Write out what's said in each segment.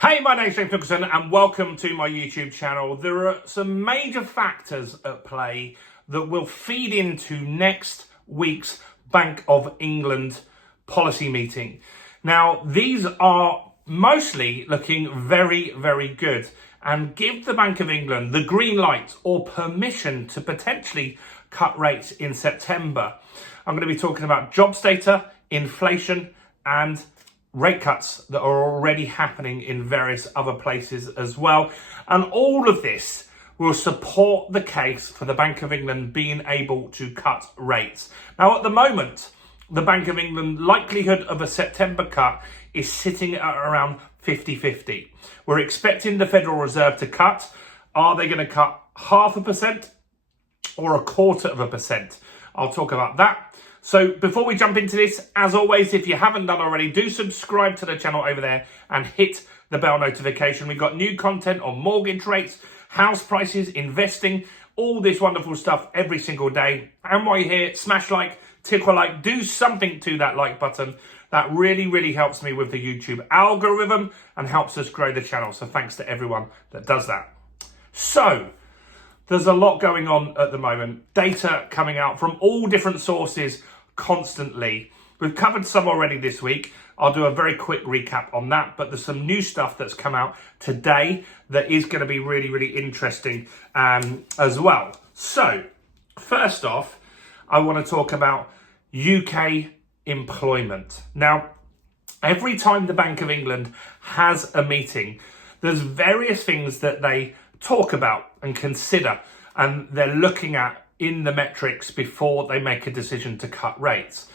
Hey, my name's James Nicholson and welcome to my YouTube channel. There are some major factors at play that will feed into next week's Bank of England policy meeting. Now, these are mostly looking very, very good and give the Bank of England the green light or permission to potentially cut rates in September. I'm going to be talking about jobs data, inflation, and rate cuts that are already happening in various other places as well. And all of this will support the case for the Bank of England being able to cut rates. Now, at the moment, the Bank of England likelihood of a September cut is sitting at around 50-50. We're expecting the Federal Reserve to cut. Are they going to cut 0.5% or 0.25%? I'll talk about that. So before we jump into this, as always, if you haven't done already, do subscribe to the channel over there and hit the bell notification. We've got new content on mortgage rates, house prices, investing, all this wonderful stuff every single day. And while you're here, smash like, tickle like, do something to that like button. That really, really helps me with the YouTube algorithm and helps us grow the channel. So thanks to everyone that does that. So there's a lot going on at the moment. Data coming out from all different sources constantly. We've covered some already this week. I'll do a very quick recap on that, but there's some new stuff that's come out today that is going to be really, really interesting as well. So first off, I want to talk about UK employment. Now, every time the Bank of England has a meeting, there's various things that they talk about and consider, and they're looking at in the metrics before they make a decision to cut rates.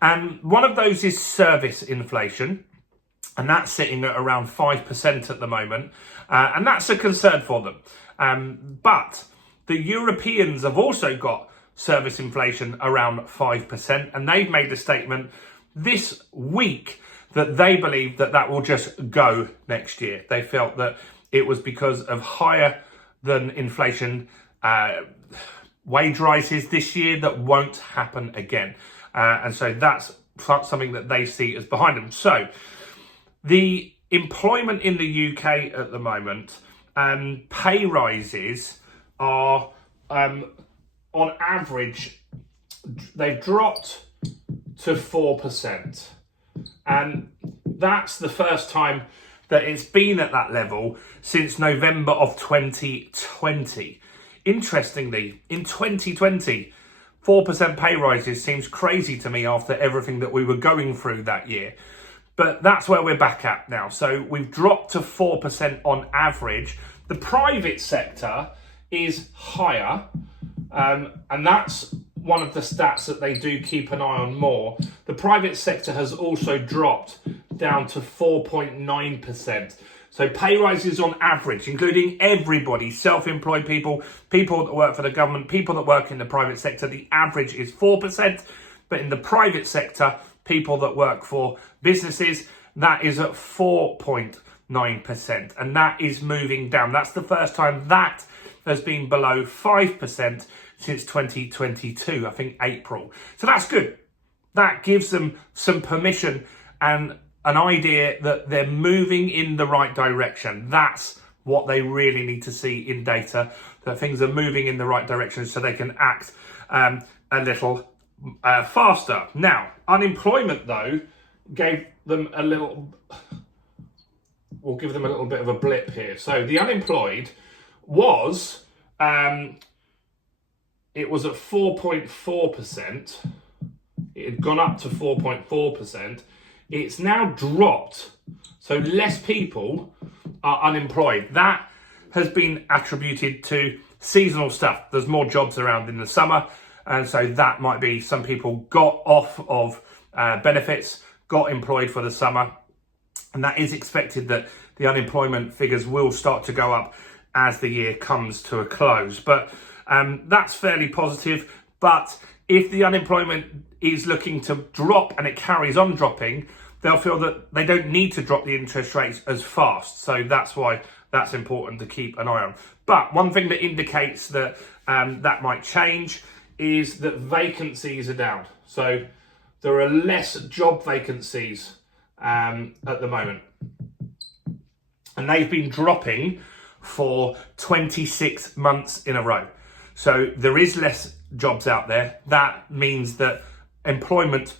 And one of those is service inflation, and that's sitting at around 5% at the moment, and that's a concern for them. But the Europeans have also got service inflation around 5%, and they've made a statement this week that they believe that that will just go next year. They felt that it was because of higher than inflation wage rises this year that won't happen again. And so that's something that they see as behind them. So the employment in the UK at the moment, pay rises are on average, they've dropped to 4%. And that's the first time that it's been at that level since November of 2020. Interestingly, in 2020, 4% pay rises seems crazy to me after everything that we were going through that year. But that's where we're back at now. So we've dropped to 4% on average. The private sector is higher, and that's one of the stats that they do keep an eye on more. The private sector has also dropped down to 4.9%. So pay rises on average, including everybody, self-employed people, people that work for the government, people that work in the private sector, the average is 4%. But in the private sector, people that work for businesses, that is at 4.9%. And that is moving down. That's the first time that has been below 5% since 2022, I think April. So that's good. That gives them some permission and an idea that they're moving in the right direction. That's what they really need to see in data, that things are moving in the right direction so they can act a little faster. Now, unemployment, though, gave them a little... We'll give them a little bit of a blip here. So the unemployed was... it was at 4.4%. It had gone up to 4.4%. It's now dropped. So less people are unemployed. That has been attributed to seasonal stuff. There's more jobs around in the summer. And so that might be some people got off of benefits, got employed for the summer. And that is expected that the unemployment figures will start to go up as the year comes to a close. But that's fairly positive. But if the unemployment is looking to drop and it carries on dropping, they'll feel that they don't need to drop the interest rates as fast. So that's why that's important to keep an eye on. But one thing that indicates that that might change is that vacancies are down. So there are less job vacancies at the moment. and they've been dropping for 26 months in a row. So there is less jobs out there. That means that unemployment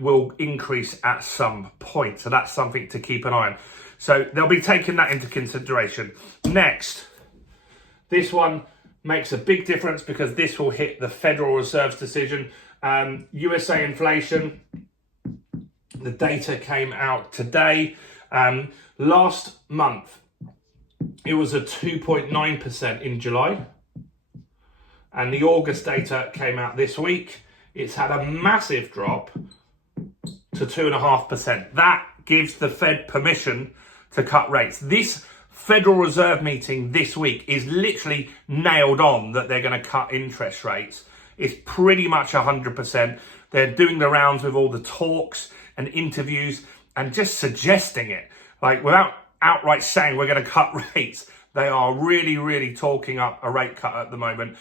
will increase at some point. So that's something to keep an eye on. So they'll be taking that into consideration. Next, this one makes a big difference because this will hit the Federal Reserve's decision. USA inflation, the data came out today. Last month, it was a 2.9% in July. And the August data came out this week. It's had a massive drop to 2.5%. That gives the Fed permission to cut rates. This Federal Reserve meeting this week is literally nailed on that they're going to cut interest rates. It's pretty much 100%. They're doing the rounds with all the talks and interviews and just suggesting it. Like, without outright saying we're going to cut rates, they are really, really talking up a rate cut at the moment.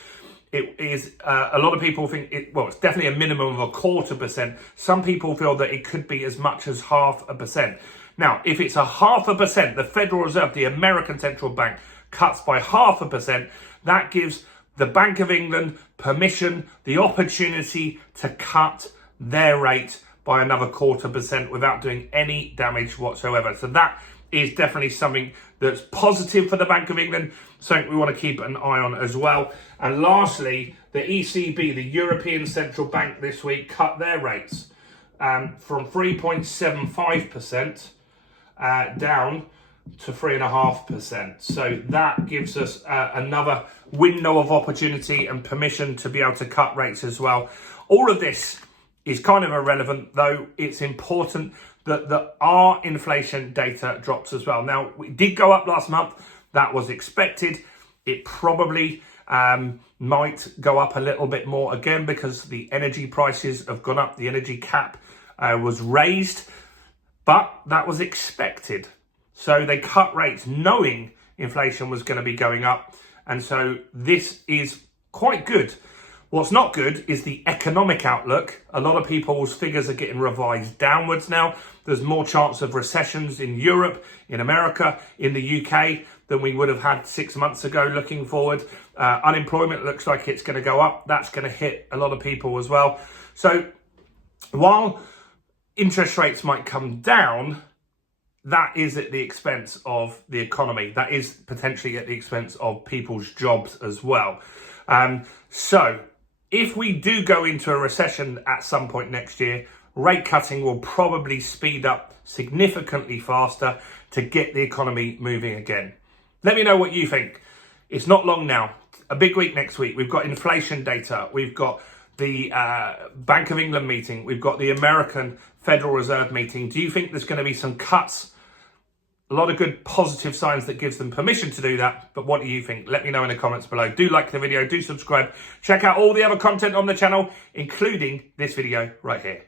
It is, a lot of people think, it's definitely a minimum of 0.25%. Some people feel that it could be as much as 0.5%. Now, if it's 0.5%, the Federal Reserve, the American Central Bank, cuts by 0.5%, that gives the Bank of England permission, the opportunity to cut their rate by another 0.25% without doing any damage whatsoever. So that is definitely something that's positive for the Bank of England, something we want to keep an eye on as well. And lastly, the ECB, the European Central Bank, this week cut their rates from 3.75% down to 3.5%. So that gives us another window of opportunity and permission to be able to cut rates as well. All of this is kind of irrelevant, though it's important that our inflation data drops as well. Now, we did go up last month. That was expected. It probably might go up a little bit more again because the energy prices have gone up. The energy cap was raised, but that was expected. So they cut rates knowing inflation was going to be going up. And so this is quite good. What's not good is the economic outlook. A lot of people's figures are getting revised downwards now. There's more chance of recessions in Europe, in America, in the UK than we would have had 6 months ago looking forward. Unemployment looks like it's going to go up. That's going to hit a lot of people as well. So while interest rates might come down, that is at the expense of the economy. That is potentially at the expense of people's jobs as well. So if we do go into a recession at some point next year, rate cutting will probably speed up significantly faster to get the economy moving again. Let me know what you think. It's not long now. A big week next week. We've got inflation data. We've got the Bank of England meeting. We've got the American Federal Reserve meeting. Do you think there's going to be some cuts? A lot of good positive signs that gives them permission to do that. But what do you think? Let me know in the comments below. Do like the video, do subscribe. Check out all the other content on the channel, including this video right here.